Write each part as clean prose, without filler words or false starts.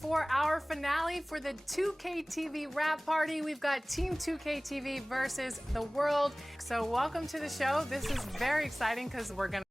for our finale for the 2K TV wrap party. We've got Team 2K TV versus the world. So welcome to the show. This is very exciting because we're going to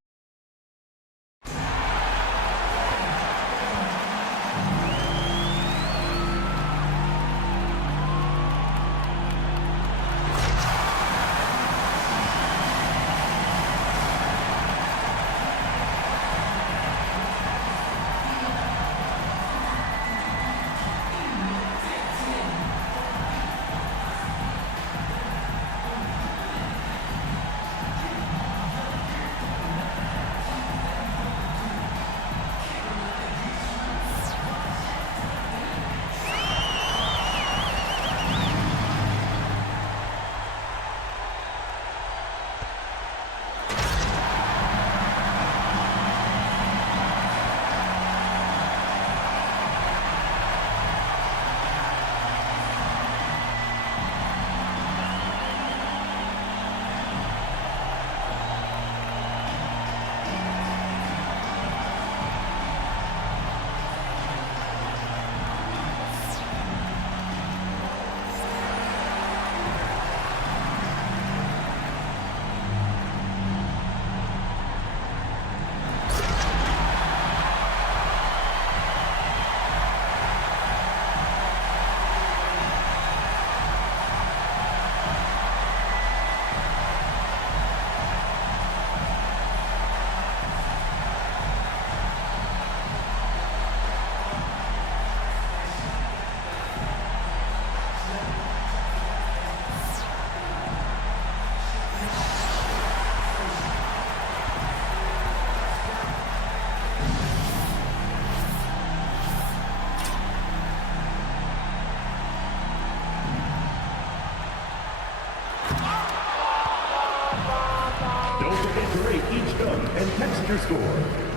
each dunk and text your score.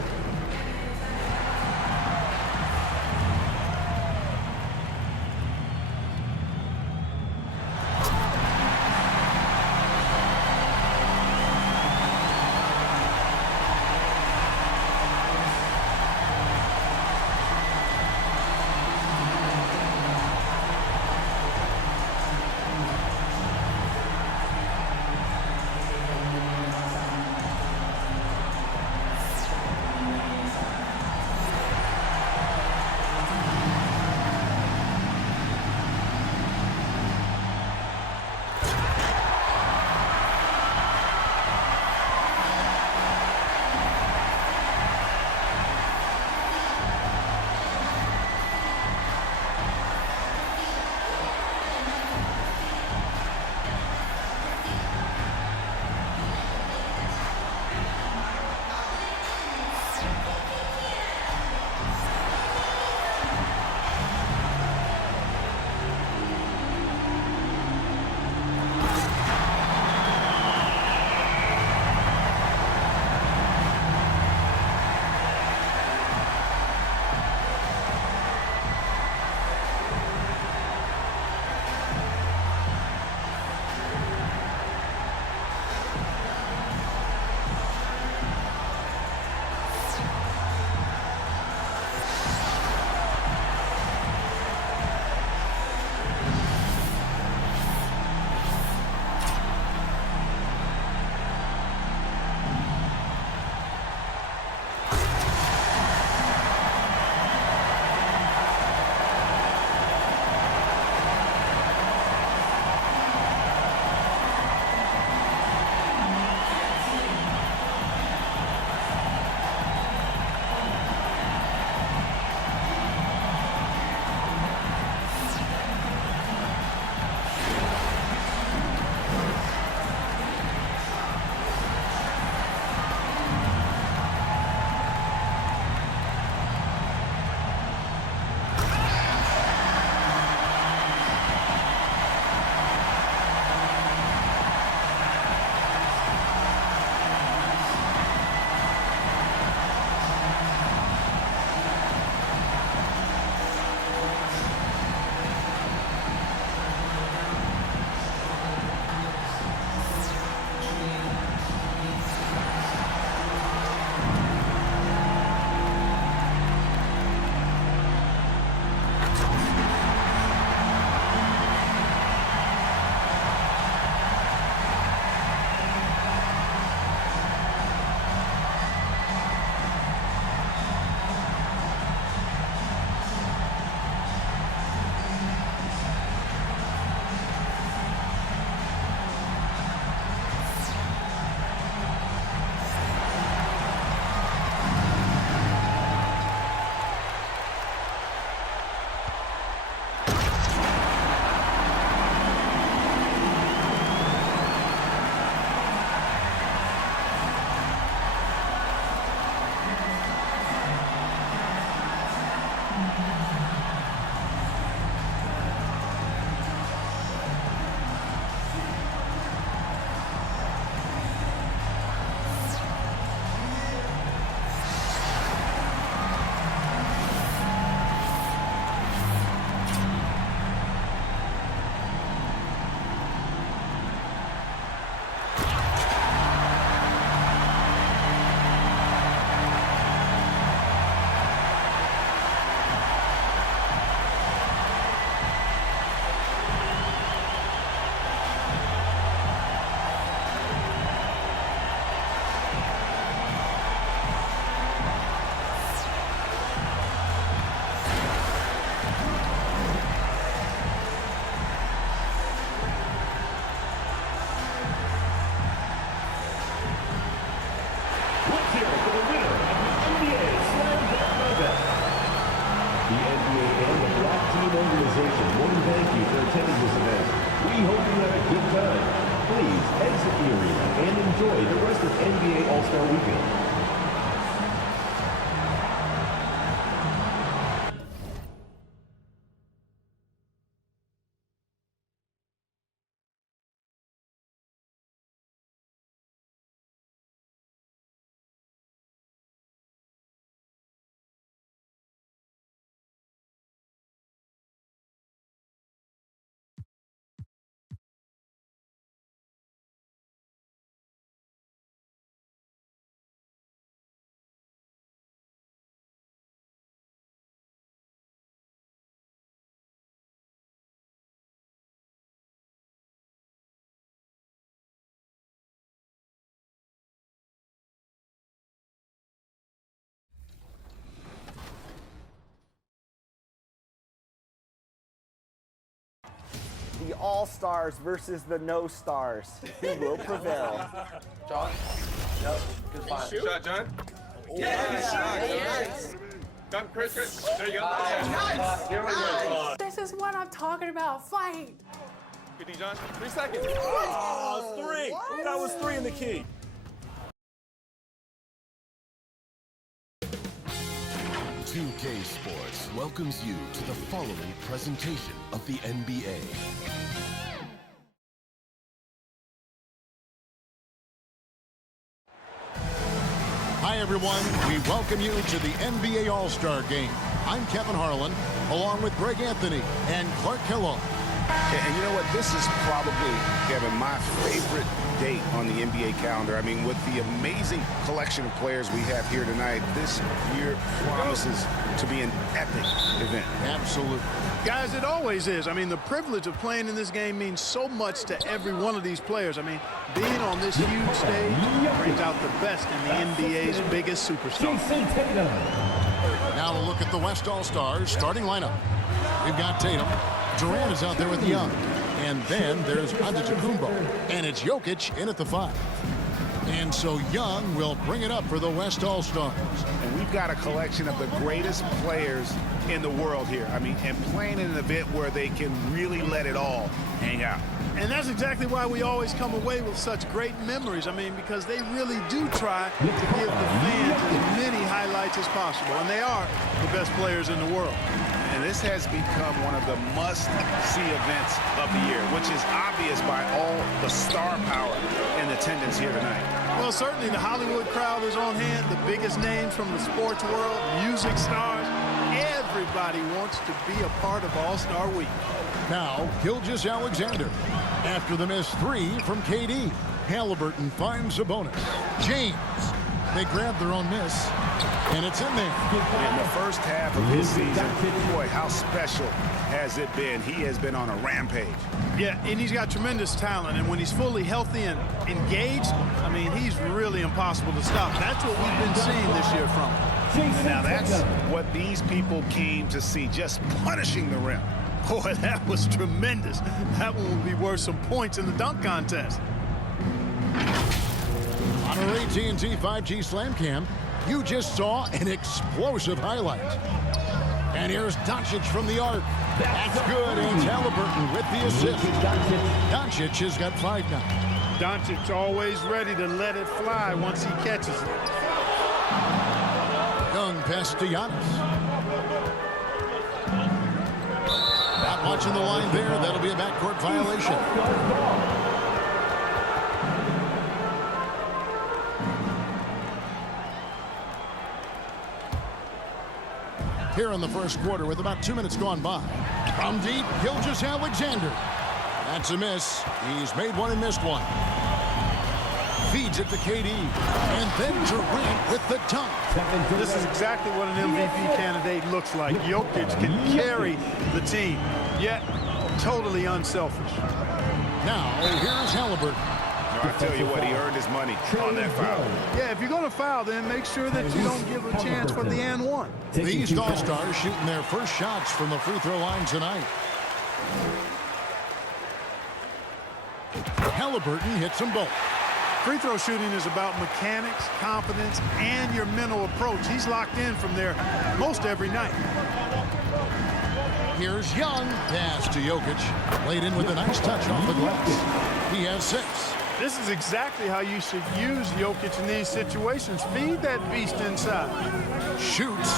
hope you had a good time. Please exit the arena and enjoy the rest of NBA All-Star Weekend. The All-Stars versus the No-Stars. Who will prevail? John? Yep. Good find. Shot, John. Yes. Done, Chris. There you go. Here we go. This is what I'm talking about. Fight. Good D, John. 3 seconds. Oh, 3. That was 3 in the key. $2K Sports welcomes you to the following presentation of the NBA. Hi, everyone. We welcome you to the NBA All-Star Game. I'm Kevin Harlan, along with Greg Anthony and Clark Kellogg. And you know what? This is probably, Kevin, my favorite date on the NBA calendar. I mean, with the amazing collection of players we have here tonight, this year promises to be an epic event. Absolutely. Guys, it always is. I mean, the privilege of playing in this game means so much to every one of these players. I mean, being on this huge stage brings out the best in the NBA's biggest superstars. Now a look at the West All-Stars starting lineup. We've got Tatum. Durant is out there with Young. And then there's Antetokounmpo. And it's Jokic in at the 5. And so Young will bring it up for the West All-Stars. And we've got a collection of the greatest players in the world here. I mean, and playing in an event where they can really let it all hang out. And that's exactly why we always come away with such great memories. I mean, because they really do try to give the fans as many highlights as possible. And they are the best players in the world. And this has become one of the must-see events of the year, which is obvious by all the star power in attendance here tonight. Well, certainly the Hollywood crowd is on hand, the biggest names from the sports world, music stars. Everybody wants to be a part of All-Star Week. Now, Gilgeous-Alexander. After the missed 3 from KD, Halliburton finds a bonus. James. They grab their own miss, and it's in there. In the first half of his season, boy, how special has it been? He has been on a rampage. Yeah, and he's got tremendous talent, and when he's fully healthy and engaged, I mean, he's really impossible to stop. That's what we've been seeing this year from him. And now that's what these people came to see, just punishing the rim. Boy, that was tremendous. That one would be worth some points in the dunk contest. On our AT&T 5G Slam Cam, you just saw an explosive highlight. And here's Doncic from the arc. That's good, and Halliburton with the assist. Doncic has got 5 now. Doncic always ready to let it fly once he catches it. Young pass to Giannis. Not watching the line there. That'll be a backcourt violation. Here in the first quarter with about 2 minutes gone by. From deep, Gilgeous-Alexander. That's a miss. He's made one and missed one. Feeds it to KD. And then Durant with the dunk. This is exactly what an MVP candidate looks like. Jokic can carry the team, yet totally unselfish. Now, here's Halliburton. I tell you what, he earned his money on that foul. Yeah, if you're going to foul, then make sure that you don't give a chance for the and one. These All-Stars shooting their first shots from the free throw line tonight. Halliburton hits them both. Free throw shooting is about mechanics, confidence, and your mental approach. He's locked in from there most every night. Here's Young. Pass to Jokic. Laid in with a nice touch off the glass. He has 6. This is exactly how you should use Jokic in these situations. Feed that beast inside. Shoots.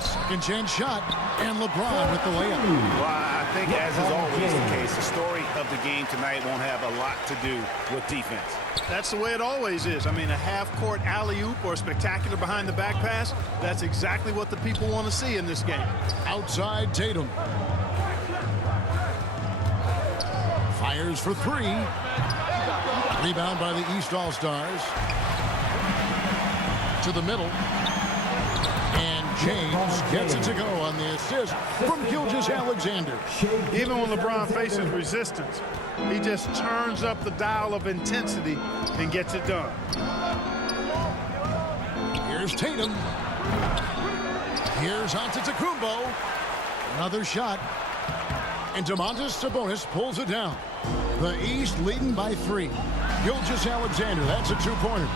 Second chance shot. And LeBron with the layup. Well, I think, as is always the case, the story of the game tonight won't have a lot to do with defense. That's the way it always is. I mean, a half-court alley-oop or a spectacular behind-the-back pass, that's exactly what the people want to see in this game. Outside Tatum. Fires for 3. Rebound by the East All-Stars. To the middle. And James gets it to go on the assist from Gilgeous-Alexander. Even when LeBron faces resistance, he just turns up the dial of intensity and gets it done. Here's Tatum. Here's Antetokounmpo. Another shot. And Domantas Sabonis pulls it down. The East leading by 3. Gilgeous-Alexander, that's a 2-pointer.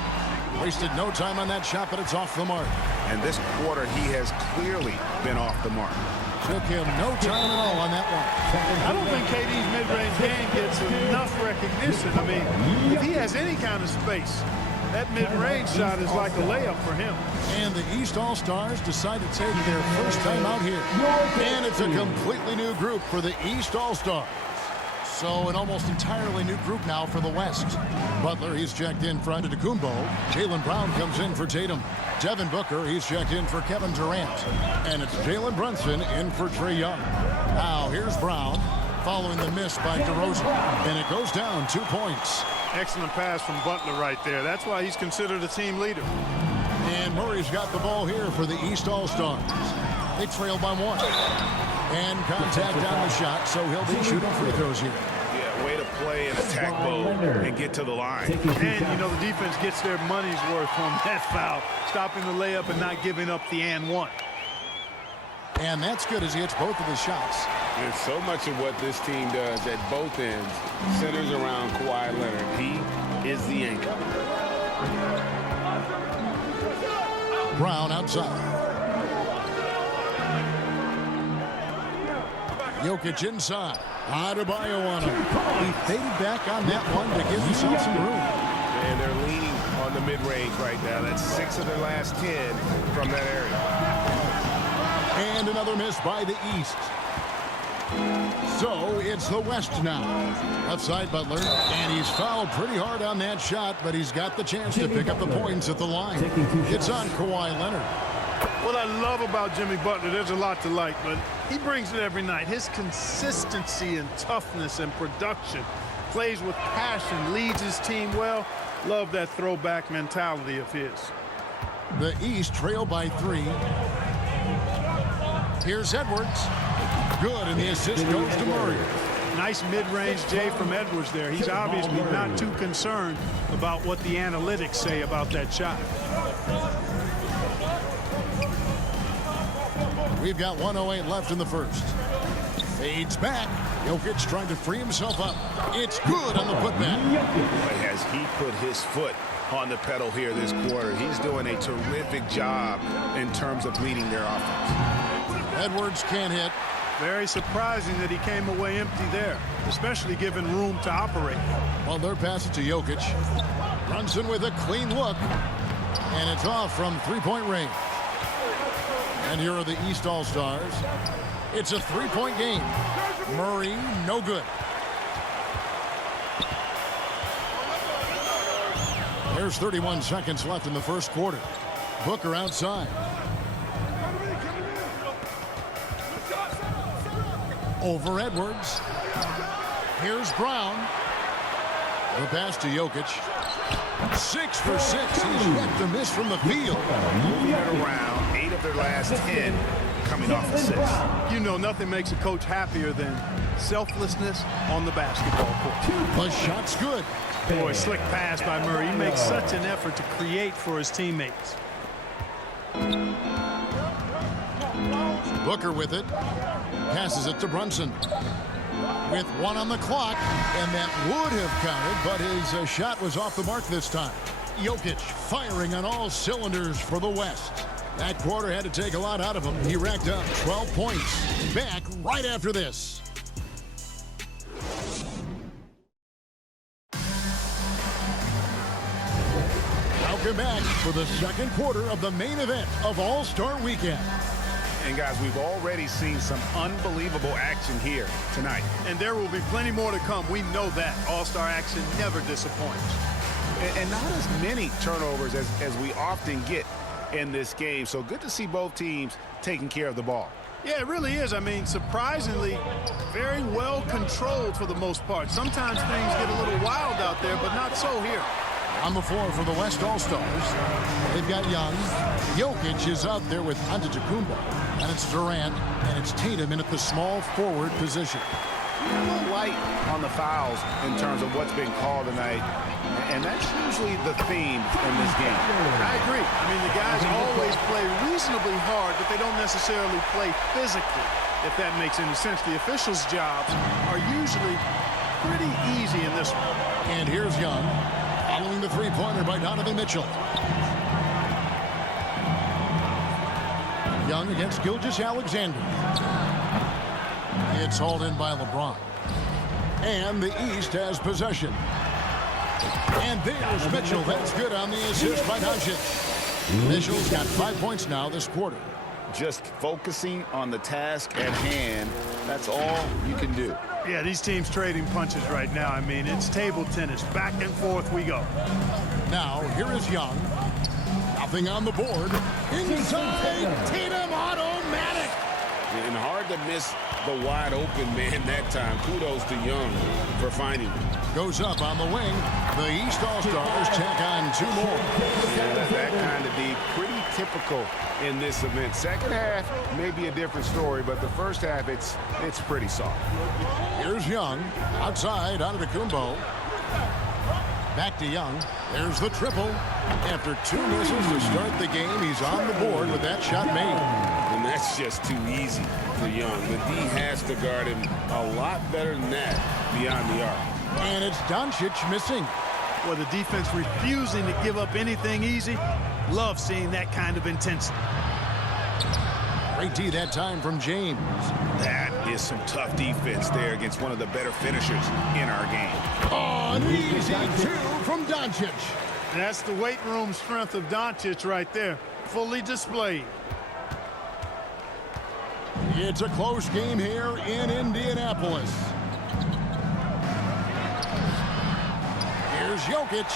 Wasted no time on that shot, but it's off the mark. And this quarter, he has clearly been off the mark. Took him no time at all on that one. I don't think KD's mid-range game gets enough recognition. I mean, if he has any kind of space, that mid-range shot is like a layup for him. And the East All-Stars decide to take their first time out here. And it's a completely new group for the East All-Stars. So an almost entirely new group now for the West. Butler, he's checked in for Antetokounmpo. Jaylen Brown comes in for Tatum. Devin Booker, he's checked in for Kevin Durant. And it's Jalen Brunson in for Trae Young. Now here's Brown following the miss by DeRozan. And it goes down 2 points. Excellent pass from Butler right there. That's why he's considered a team leader. And Murray's got the ball here for the East All-Stars. They trail by 1. And contact on the shot, so he'll be shooting free throws here. Yeah, way to play and attack mode and get to the line. And, you know, the defense gets their money's worth on that foul, stopping the layup and not giving up the and 1. And that's good as he hits both of his shots. And so much of what this team does at both ends centers around Kawhi Leonard. He is the anchor. Brown outside. Jokic inside. Adebayo on him. He faded back on that one to give himself some room. And they're leaning on the mid-range right now. That's 6 of their last 10 from that area. And another miss by the East. So it's the West now. Outside Butler. And he's fouled pretty hard on that shot, but he's got the chance to pick up the points at the line. It's on Kawhi Leonard. What I love about Jimmy Butler, there's a lot to like, but he brings it every night. His consistency and toughness and production, plays with passion, leads his team well. Love that throwback mentality of his. The East trail by 3. Here's Edwards. Good, and the assist goes to Murray. Nice mid-range J from Edwards there. He's obviously not too concerned about what the analytics say about that shot. We've got 1:08 left in the first. Fades back. Jokic trying to free himself up. It's good on the putback. Boy, has he put his foot on the pedal here this quarter. He's doing a terrific job in terms of leading their offense. Edwards can't hit. Very surprising that he came away empty there, especially given room to operate. Well, they're passing to Jokic. Brunson with a clean look. And it's off from three-point range. And here are the East All-Stars. It's a three-point game. Murray, no good. There's 31 seconds left in the first quarter. Booker outside. Over Edwards. Here's Brown. The pass to Jokic. 6 for 6. He's yet to miss from the field. Moving it around. 8 of their last 10 coming off assists. You know, nothing makes a coach happier than selflessness on the basketball court. The shot's good. Boy, slick pass by Murray. He makes such an effort to create for his teammates. Booker with it. Passes it to Brunson. With 1 on the clock, and that would have counted, but his shot was off the mark this time. Jokic firing on all cylinders for the West. That quarter had to take a lot out of him. He racked up 12 points. Back right after this. Welcome back for the second quarter of the main event of All-Star Weekend. And guys, we've already seen some unbelievable action here tonight. And there will be plenty more to come. We know that. All-Star action never disappoints. And not as many turnovers as we often get in this game. So good to see both teams taking care of the ball. Yeah, it really is. I mean, surprisingly, very well controlled for the most part. Sometimes things get a little wild out there, but not so here. On the floor for the West All-Stars, they've got Young. Jokic is out there with Antetokounmpo. And it's Durant, and it's Tatum in at the small forward position. A little light on the fouls in terms of what's been called tonight. And that's usually the theme in this game. I agree. I mean, the guys always play reasonably hard, but they don't necessarily play physically, if that makes any sense. The officials' jobs are usually pretty easy in this one. And here's Young, following the three-pointer by Donovan Mitchell. Young against Gilgeous-Alexander. It's hauled in by LeBron. And the East has possession. And there's Mitchell. That's good on the assist by Doncic. Mitchell's got 5 points now this quarter. Just focusing on the task at hand, that's all you can do. Yeah, these teams trading punches right now. I mean, it's table tennis. Back and forth we go. Now, here is Young. Nothing on the board. Inside, Tatum, automatic. And hard to miss the wide open man that time. Kudos to Young for finding him. Goes up on the wing. The East All-Stars tack on 2 more. Yeah, that kind of deep. Pretty typical in this event. Second half may be a different story, but the first half, it's pretty soft. Here's Young. Outside, Antetokounmpo. Back to Young. There's the triple. After 2 misses to start the game, he's on the board with that shot made. And that's just too easy for Young. The D has to guard him a lot better than that beyond the arc. And it's Doncic missing. Well, the defense refusing to give up anything easy. Love seeing that kind of intensity. Great D that time from James. That is some tough defense there against one of the better finishers in our game. Oh, an easy 2 from Doncic. And that's the weight room strength of Doncic right there. Fully displayed. It's a close game here in Indianapolis. Here's Jokic.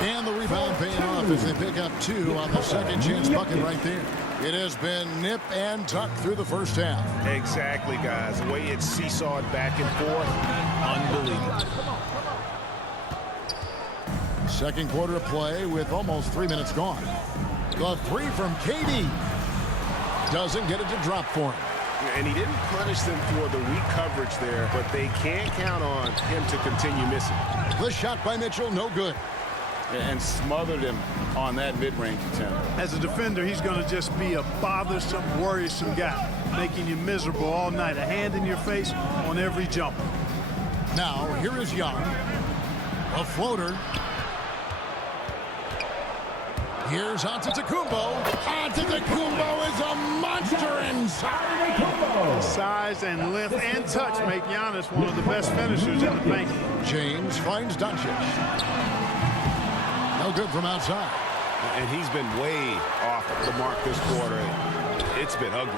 And the rebound paying off as they pick up 2 on the second chance bucket right there. It has been nip and tuck through the first half. Exactly, guys. The way it's seesawed back and forth, unbelievable. Second quarter of play with almost 3 minutes gone. The 3 from KD. Doesn't get it to drop for him. And he didn't punish them for the weak coverage there, but they can't count on him to continue missing. The shot by Mitchell, no good. And smothered him on that mid-range attempt. As a defender, he's going to just be a bothersome, worrisome guy, making you miserable all night. A hand in your face on every jumper. Now, here is Young. A floater. Here's Antetokounmpo. Antetokounmpo is a monster inside. Size and length and touch make Giannis one of the best finishers in the paint. James finds Doncic. No good from outside. And he's been way off the mark this quarter. It's been ugly.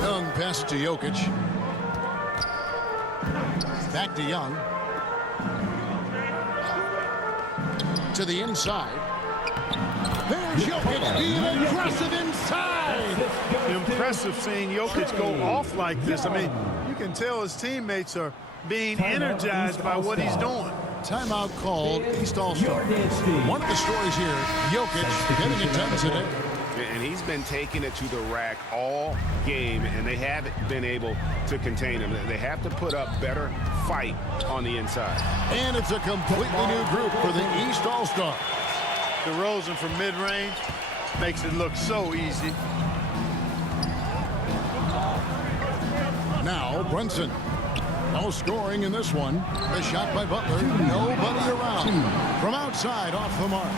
Young pass to Jokic. Back to Young. To the inside. There's Jokic being aggressive inside. Impressive seeing Jokic go off like this. I mean, you can tell his teammates are being energized by what he's doing. Timeout called East All-Star. One of the stories here, Jokic getting it done today. And he's been taking it to the rack all game, and they haven't been able to contain him. They have to put up better fight on the inside. And it's a completely new group for the East All-Star. DeRozan from mid-range makes it look so easy. Now Brunson. No scoring in this one. The shot by Butler. Nobody around. From outside, off the mark.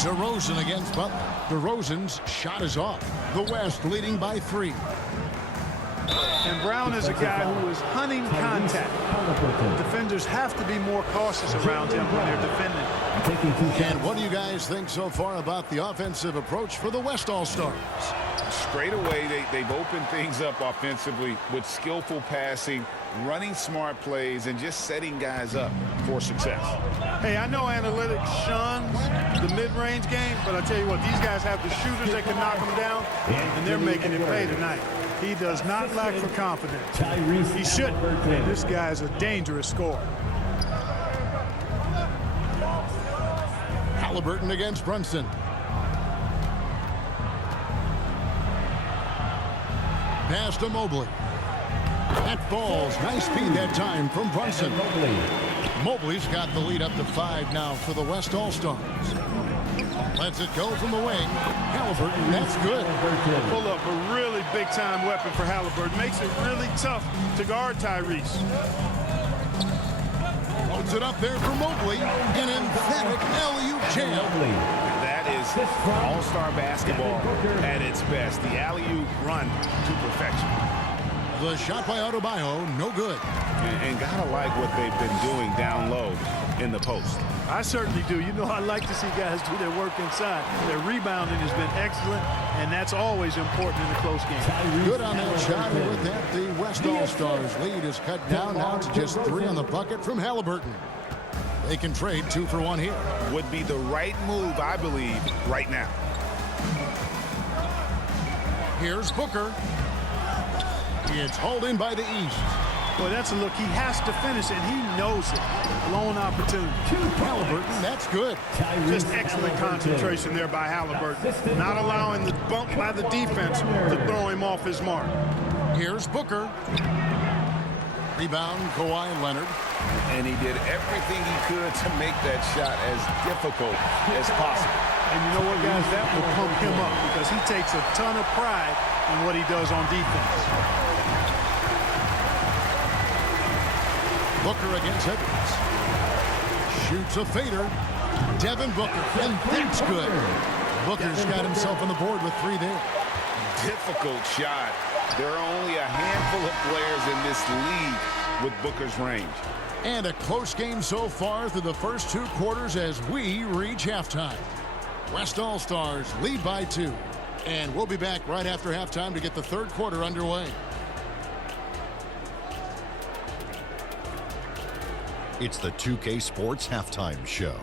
DeRozan against Butler. DeRozan's shot is off. The West leading by 3. And Brown is a guy who is hunting contact. Defenders have to be more cautious around him when they're defending. And what do you guys think so far about the offensive approach for the West All-Stars? Straight away, they've opened things up offensively with skillful passing, running smart plays, and just setting guys up for success. Hey, I know analytics shuns the mid-range game, but I tell you what, these guys have the shooters that can knock them down, and they're making it pay tonight. He does not lack for confidence. He shouldn't. This guy's a dangerous scorer. Halliburton against Brunson. Pass to Mobley. That falls. Nice feed that time from Brunson. Mobley's got the lead up to 5 now for the West All-Stars. Lets it go from the wing. Halliburton, that's good. Pull up a really big-time weapon for Halliburton. Makes it really tough to guard Tyrese. Loads it up there for Mobley. An emphatic alley-oop jam. That is all-star basketball at its best. The alley-oop run to perfection. The shot by Adebayo, no good. And gotta like what they've been doing down low in the post. I certainly do. You know, I like to see guys do their work inside. Their rebounding has been excellent, and that's always important in a close game. Good on that shot, and with that, the West All-Stars lead is cut down now to just 3 on the bucket from Halliburton. They can trade 2 for 1 here. Would be the right move, I believe, right now. Here's Booker. It's hauled in by the East. Boy, that's a look. He has to finish, and he knows it. Blown opportunity. Halliburton, that's good. Just excellent concentration there by Halliburton. Not allowing the bump by the defense to throw him off his mark. Here's Booker. Rebound, Kawhi Leonard. And he did everything he could to make that shot as difficult as possible. And you know what, guys? That will pump him up because he takes a ton of pride in what he does on defense. Booker against Edwards. Shoots a fader. Devin Booker, and that's good. Booker's got himself on the board with 3 there. Difficult shot. There are only a handful of players in this league with Booker's range. And a close game so far through the first 2 quarters as we reach halftime. West All-Stars lead by 2. And we'll be back right after halftime to get the 3rd quarter underway. It's the 2K Sports Halftime Show.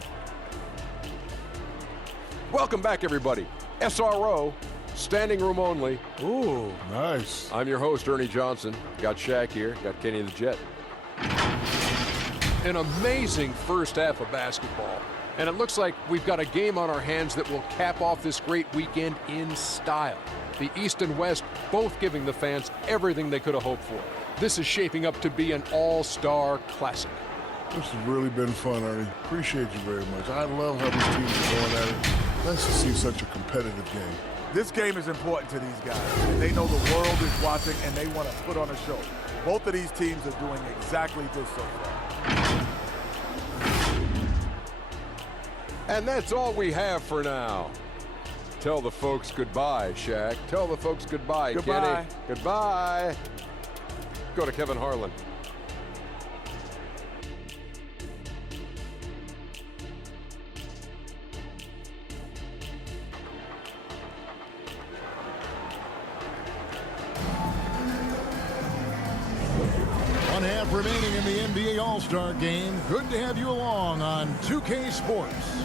Welcome back, everybody. SRO, standing room only. Ooh, nice. I'm your host, Ernie Johnson. Got Shaq here, got Kenny the Jet. An amazing first half of basketball. And it looks like we've got a game on our hands that will cap off this great weekend in style. The East and West both giving the fans everything they could have hoped for. This is shaping up to be an all-star classic. This has really been fun, Ernie. Appreciate you very much. I love how these teams are going at it. Nice to see such a competitive game. This game is important to these guys. And they know the world is watching, and they want to put on a show. Both of these teams are doing exactly this so far. And that's all we have for now. Tell the folks goodbye, Shaq. Tell the folks goodbye, Goodbye. Kenny. Goodbye. Go to Kevin Harlan. One half remaining in the NBA All-Star game. Good to have you along on 2K Sports.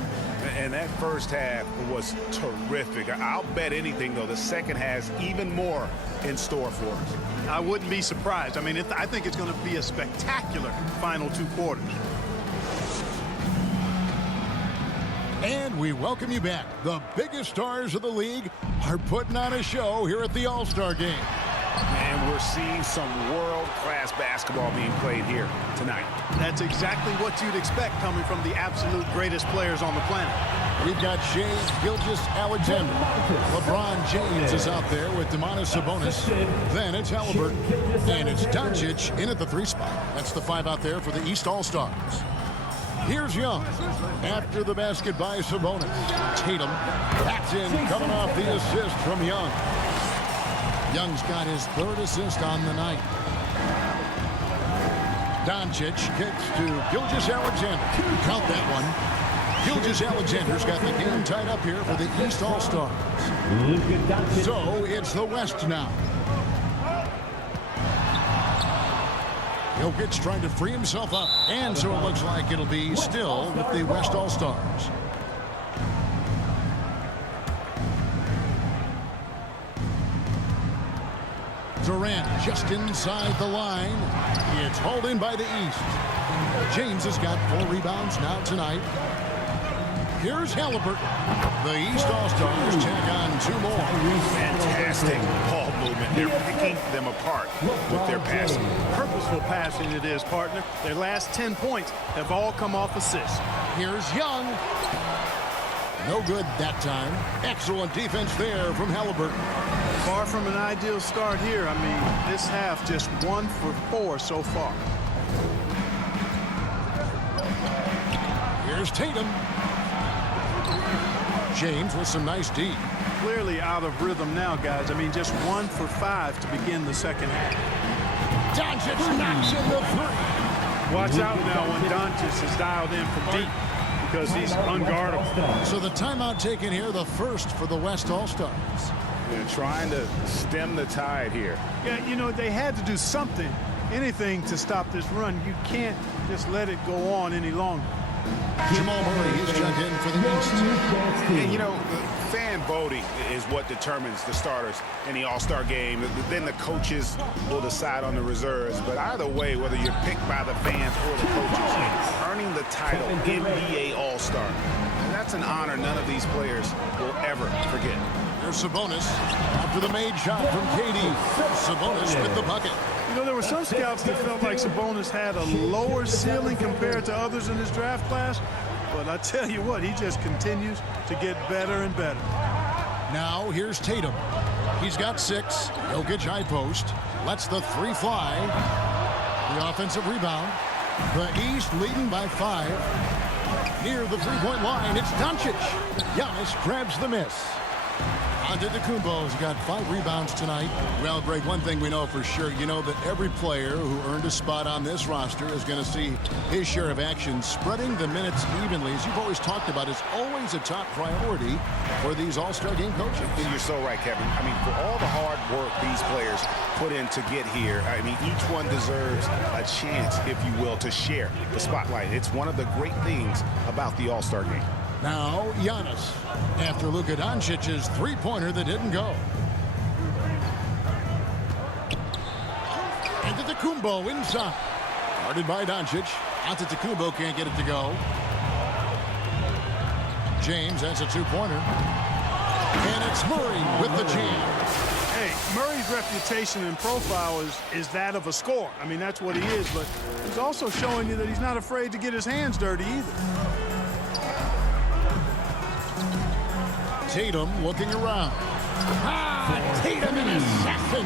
And that first half was terrific. I'll bet anything, though, the second has even more in store for us. I wouldn't be surprised. I mean, I think it's going to be a spectacular final 2 quarters. And we welcome you back. The biggest stars of the league are putting on a show here at the All-Star game. And we're seeing some world-class basketball being played here tonight. That's exactly what you'd expect coming from the absolute greatest players on the planet. We've got Shai Gilgeous-Alexander. LeBron James is out there with Domantas Sabonis. Then it's Halliburton. And it's Doncic in at the 3 spot. That's the 5 out there for the East All-Stars. Here's Young. After the basket by Sabonis. Tatum. That's in, coming off the assist from Young. Young's got his 3rd assist on the night. Doncic kicks to Gilgeous-Alexander. Count that one. Gilgeous-Alexander's got the game tied up here for the East All-Stars. So it's the West now. Jokic trying to free himself up, and so it looks like it'll be still with the West All-Stars. Durant just inside the line. It's hauled in by the East. James has got 4 rebounds now tonight. Here's Halliburton. The East All-Stars tack on 2 more. Fantastic ball movement. They're picking them apart with their passing. Purposeful passing it is, partner. Their last 10 points have all come off assists. Here's Young. No good that time. Excellent defense there from Halliburton. Far from an ideal start here. I mean, this half just 1 for 4 so far. Here's Tatum. James with some nice D. Clearly out of rhythm now, guys. I mean, just 1 for 5 to begin the second half. Doncic knocks in the 3. Watch out now when Doncic is dialed in from deep, because he's unguardable. So the timeout taken here, the first for the West All-Stars. They're trying to stem the tide here. Yeah, you know, they had to do something, anything to stop this run. You can't just let it go on any longer. Jamal Murray is checked in for the East. And, you know, fan voting is what determines the starters in the All-Star game. Then the coaches will decide on the reserves. But either way, whether you're picked by the fans or the coaches, earning the title NBA All-Star, that's an honor none of these players will ever forget. There's Sabonis after the made shot from KD. Sabonis with the bucket. You know, there were some scouts that felt like Sabonis had a lower ceiling compared to others in his draft class. But I tell you what, he just continues to get better and better. Now here's Tatum. He's got 6. Jokic high post. Lets the 3 fly. The offensive rebound. The East leading by 5. Near the 3-point line, it's Doncic. Giannis grabs the miss. Antetokounmpo's got 5 rebounds tonight. Well, Greg, one thing we know for sure, you know that every player who earned a spot on this roster is going to see his share of action. Spreading the minutes evenly, as you've always talked about, is always a top priority for these All-Star game coaches. And you're so right, Kevin. I mean, for all the hard work these players put in to get here, I mean, each one deserves a chance, if you will, to share the spotlight. It's one of the great things about the All-Star game. Now, Giannis, after Luka Doncic's 3-pointer that didn't go. Antetokounmpo inside. Guarded by Doncic. Antetokounmpo can't get it to go. James has a 2-pointer. And it's Murray with the jam. Hey, Murray's reputation and profile is that of a scorer. I mean, that's what he is, but he's also showing you that he's not afraid to get his hands dirty either. Tatum looking around. Tatum and assassin.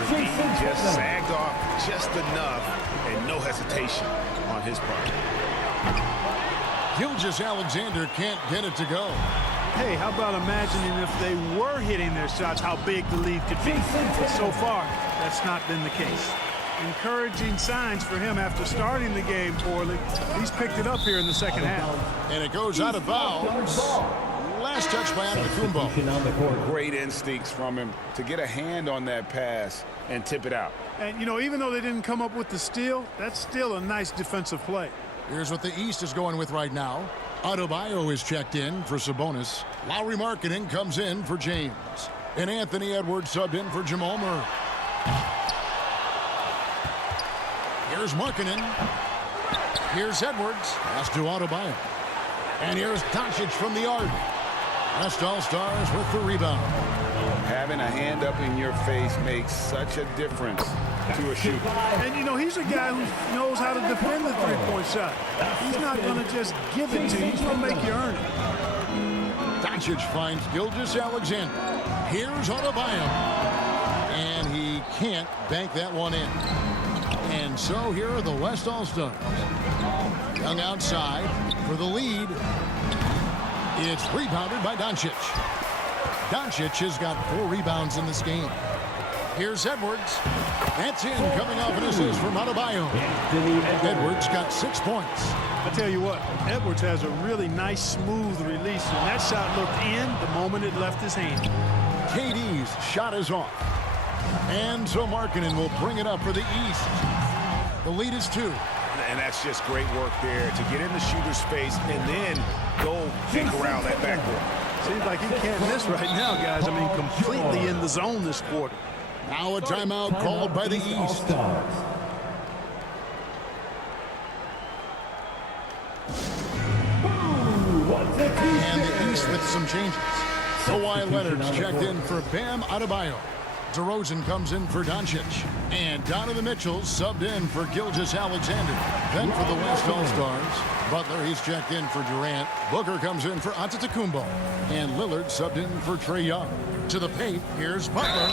The D just sagged off just enough, and no hesitation on his part. Gilgeous-Alexander can't get it to go. Hey, how about imagining if they were hitting their shots, how big the lead could be? But so far, that's not been the case. Encouraging signs for him after starting the game poorly. He's picked it up here in the second half. And it goes out of bounds. Last touch by Antetokounmpo. Great instincts from him to get a hand on that pass and tip it out. And, you know, even though they didn't come up with the steal, that's still a nice defensive play. Here's what the East is going with right now. Adebayo is checked in for Sabonis. Lauri Markkanen comes in for James. And Anthony Edwards subbed in for Jamal Murray. Here's Markkanen. Here's Edwards. Pass to Adebayo. And here's Doncic from the arc. West All-Stars with the rebound. Having a hand up in your face makes such a difference to a shooter. And, you know, he's a guy who knows how to defend the three-point shot. He's not going to just give it to you. He's going to make you earn it. Doncic finds Gilgeous-Alexander. Here's Adebayo. And he can't bank that one in. And so here are the West All-Stars. Young outside for the lead. It's rebounded by Doncic. Doncic has got 4 rebounds in this game. Here's Edwards. That's in, coming off an assist from Adebayo. Edwards got 6 points. I tell you what, Edwards has a really nice, smooth release, and that shot looked in the moment it left his hand. KD's shot is off. And so Markkanen will bring it up for the East. The lead is 2. And that's just great work there to get in the shooter's space and then go think around that backboard. Seems like he can't miss right now, guys. I mean, completely in the zone this quarter. Now a timeout called by the East. And the East with some changes. Kawhi Leonard's checked in for Bam Adebayo. DeRozan comes in for Doncic. And Donovan Mitchell subbed in for Gilgeous-Alexander. Then for the West All-Stars, Butler, he's checked in for Durant. Booker comes in for Antetokounmpo. And Lillard subbed in for Trae Young. To the paint, here's Butler.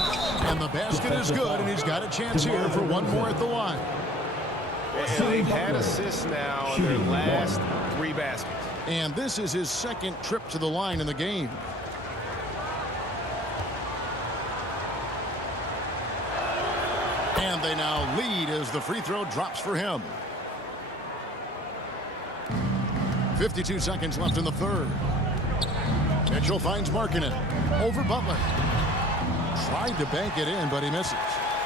And the basket is good, and he's got a chance here for one more at the line. And they've had assists now in their last 3 baskets. And this is his 2nd trip to the line in the game. And they now lead as the free throw drops for him. 52 seconds left in the 3rd. Mitchell finds Markkanen. Over Butler. Tried to bank it in, but he misses.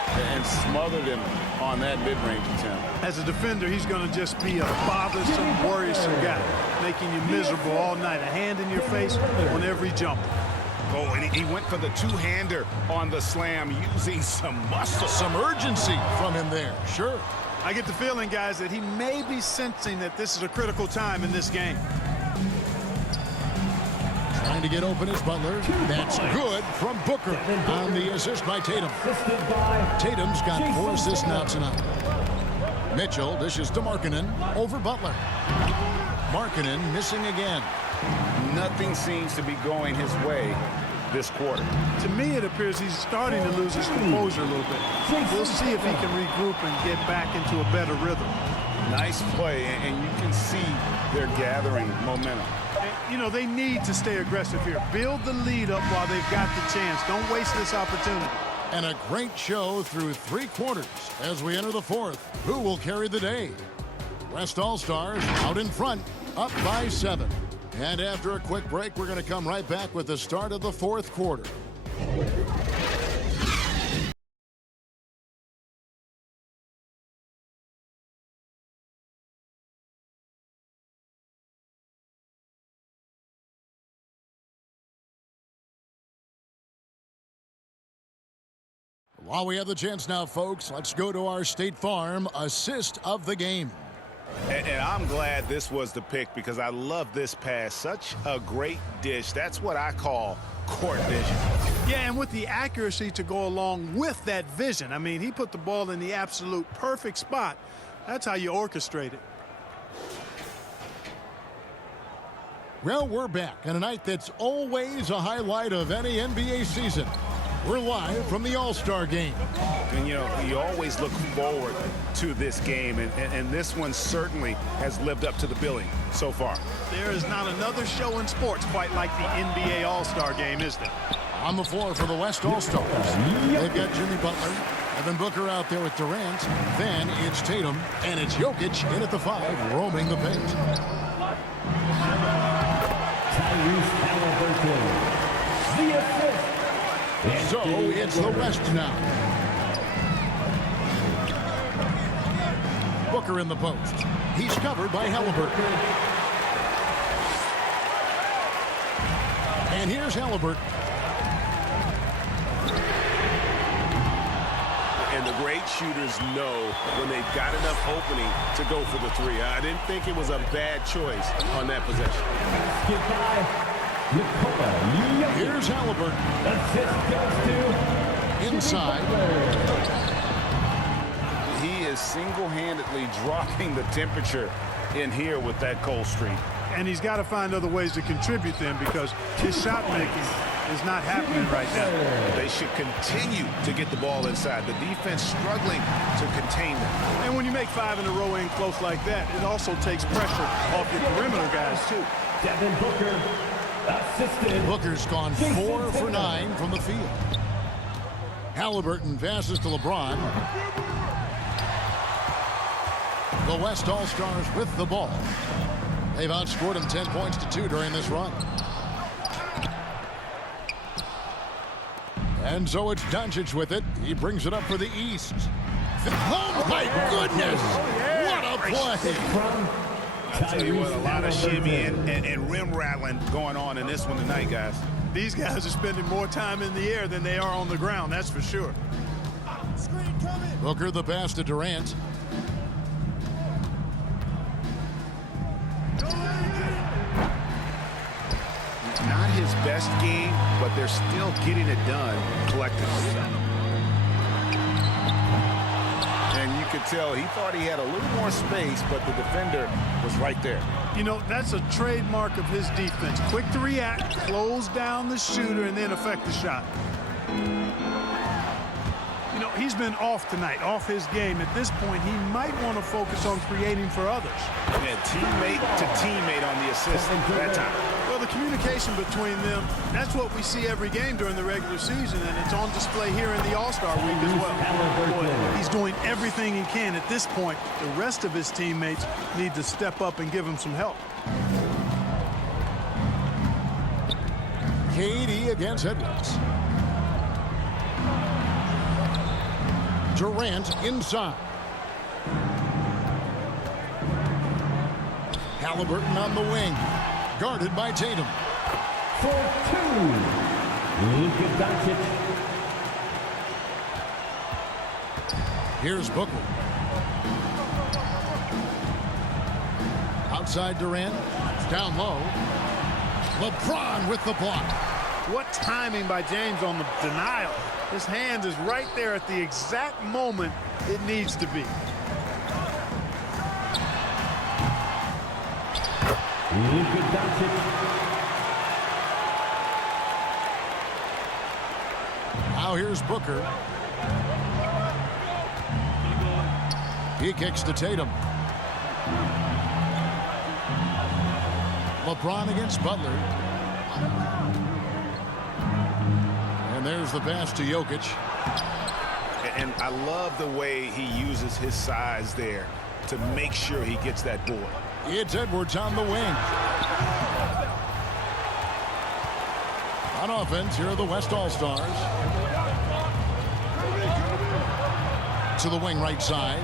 And smothered him on that mid-range attempt. As a defender, he's going to just be a bothersome, worrisome guy, making you miserable all night. A hand in your face on every jump. Oh, and he went for the 2-hander on the slam, using some muscle. Some urgency from him there, sure. I get the feeling, guys, that he may be sensing that this is a critical time in this game. Trying to get open is Butler. That's good from Booker on the assist by Tatum. Tatum's got 4 assists now tonight. Mitchell dishes to Markkanen over Butler. Markkanen missing again. Nothing seems to be going his way this quarter. To me, it appears he's starting to lose his composure a little bit. We'll see if he can regroup and get back into a better rhythm. Nice play, and you can see they're gathering momentum. You know, they need to stay aggressive here. Build the lead up while they've got the chance. Don't waste this opportunity. And a great show through 3 quarters as we enter the 4th. Who will carry the day? West All-Stars out in front, up by 7. And after a quick break, we're going to come right back with the start of the 4th quarter. While we have the chance now, folks, let's go to our State Farm assist of the game. And I'm glad this was the pick because I love this pass. Such a great dish. That's what I call court vision. Yeah, and with the accuracy to go along with that vision. I mean, he put the ball in the absolute perfect spot. That's how you orchestrate it. Well, we're back on a night that's always a highlight of any NBA season. We're live from the All-Star Game. And, you know, you always look forward to this game, and this one certainly has lived up to the billing so far. There is not another show in sports quite like the NBA All-Star Game, is there? On the floor for the West All-Stars, they've got Jimmy Butler, Evan Booker out there with Durant. Then it's Tatum, and it's Jokic in at the 5, roaming the paint. Tyrese Haliburton, the assist. So it's the West now. Booker in the post. He's covered by Haliburton. And here's Haliburton. And the great shooters know when they've got enough opening to go for the 3. I didn't think it was a bad choice on that possession. Here's Haliburton. Inside. He is single-handedly dropping the temperature in here with that cold streak. and he's got to find other ways to contribute them because his shot making is not happening right now. They should continue to get the ball inside. The defense struggling to contain them. And when you make 5 in a row in close like that, it also takes pressure off your perimeter guys, too. Devin Booker, assisted. Booker's gone 4 for 9 from the field. Halliburton passes to LeBron. The West All-Stars with the ball. They've outscored him 10 points to 2 during this run. And so it's Doncic with it. He brings it up for the East. Oh, my goodness! What a play! I tell you what, a lot of shimmy and rim rattling going on in this one tonight, guys. These guys are spending more time in the air than they are on the ground, that's for sure. Booker the pass to Durant. Not his best game, but they're still getting it done collectively. And you could tell he thought he had a little more space, but the defender was right there. You know, that's a trademark of his defense. Quick to react, close down the shooter, and then affect the shot. You know, he's been off tonight, off his game. At this point, he might want to focus on creating for others. Yeah, teammate to teammate on the assist that time. Well, the communication between them, that's what we see every game during the regular season, and it's on display here in the All-Star week as well. Boy, he's doing everything he can at this point. The rest of his teammates need to step up and give him some help. KD against Edwards. Durant inside. Halliburton on the wing. Guarded by Tatum. For 2, Luka Doncic. Here's Booker. Outside Durant. Down low. LeBron with the block. What timing by James on the denial. His hand is right there at the exact moment it needs to be. Luka Doncic. Now here's Booker. He kicks to Tatum. LeBron against Butler. And there's the pass to Jokic. And I love the way he uses his size there to make sure he gets that board. It's Edwards on the wing. On offense, here are the West All-Stars. To the wing right side.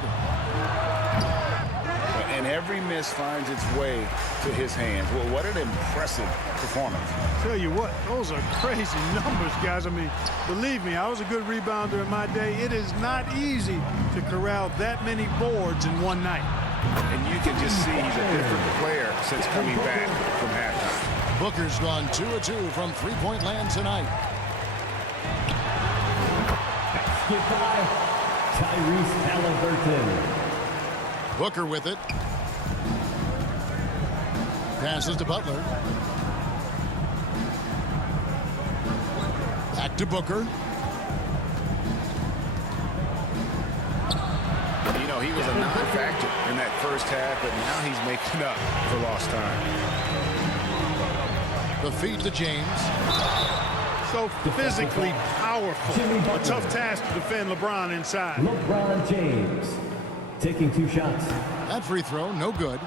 And every miss finds its way to his hands. Well, what an impressive performance. Tell you what, those are crazy numbers, guys. I mean, believe me, I was a good rebounder in my day. It is not easy to corral that many boards in one night. And you can just see he's a different player since coming back from halftime. Booker's gone 2 of 2 from three-point land tonight. Skip by Tyrese Halliburton. Booker with it. Passes to Butler. Back to Booker. You know, he was a non-factor in that first half, but now he's making up for lost time. The feed to James. So physically powerful. A tough task to defend LeBron inside. LeBron James taking 2 shots. That free throw, no good.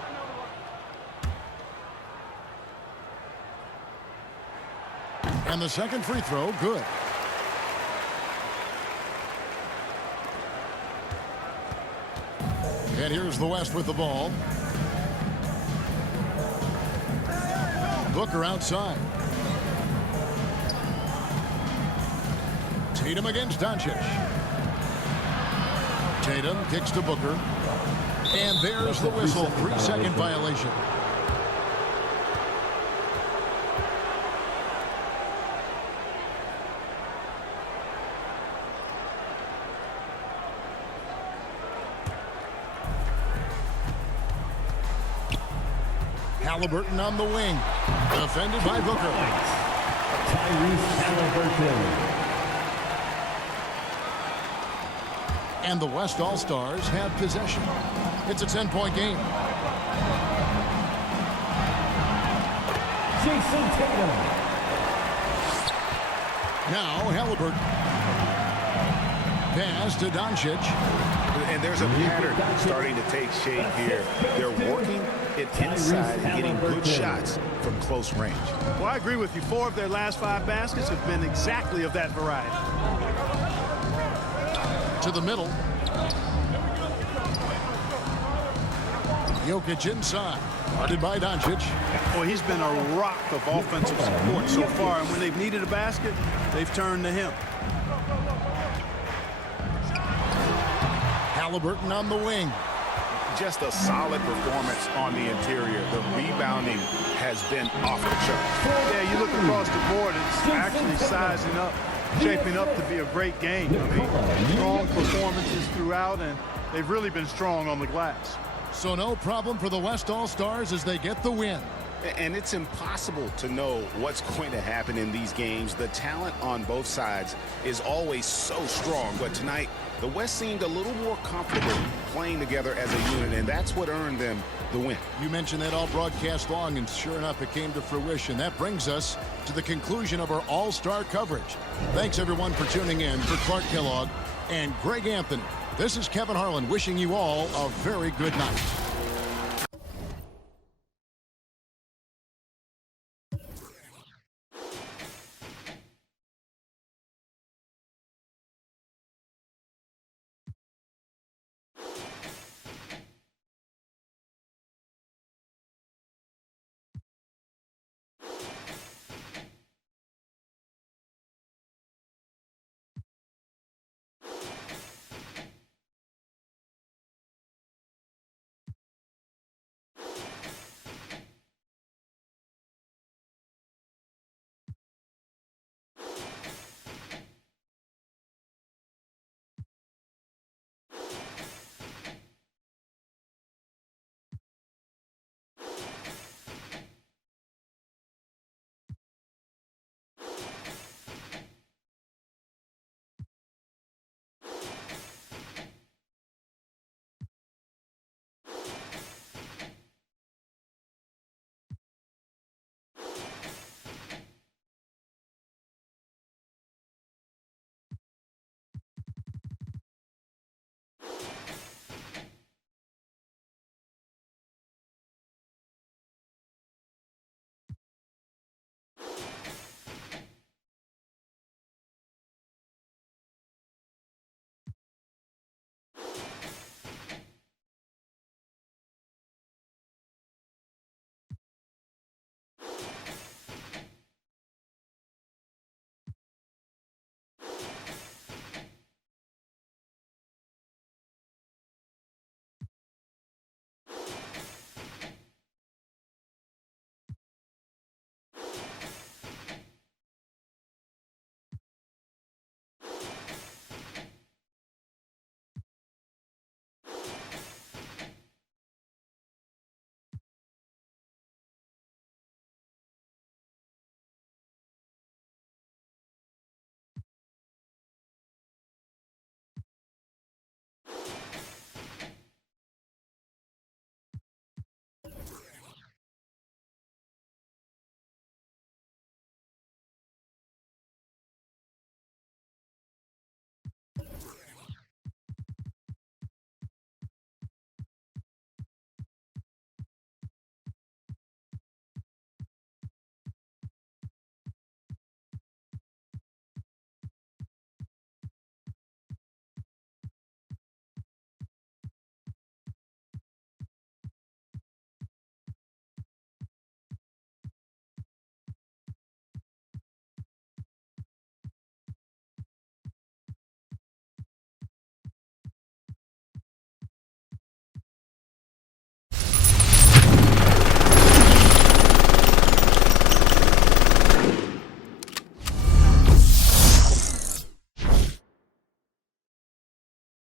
And the second free throw, good. And here's the West with the ball. Booker outside. Tatum against Doncic. Tatum kicks to Booker. And there's the whistle. 3-second violation. Halliburton on the wing. Defended by Booker. Tyrese Halliburton. And the West All-Stars have possession. It's a 10-point game. Jason Tatum. Now Halliburton. Pass to Doncic. And there's a pattern starting to take shape here. They're working it inside and getting good shots from close range. Well, I agree with you. 4 of their last 5 baskets have been exactly of that variety. To the middle. Jokic inside. Guarded by Doncic. Boy, he's been a rock of offensive support so far, and when they've needed a basket, they've turned to him. Halliburton on the wing. Just a solid performance on the interior. The rebounding has been off the charts. Yeah, you look across the board, it's actually sizing up, shaping up to be a great game. I mean, strong performances throughout, and they've really been strong on the glass. So no problem for the West All-Stars as they get the win. And it's impossible to know what's going to happen in these games. The talent on both sides is always so strong, but tonight the West seemed a little more comfortable playing together as a unit, and that's what earned them the win. You mentioned that all broadcast long, and sure enough, it came to fruition. That brings us to the conclusion of our All-Star coverage. Thanks, everyone, for tuning in. For Clark Kellogg and Greg Anthony, this is Kevin Harlan wishing you all a very good night.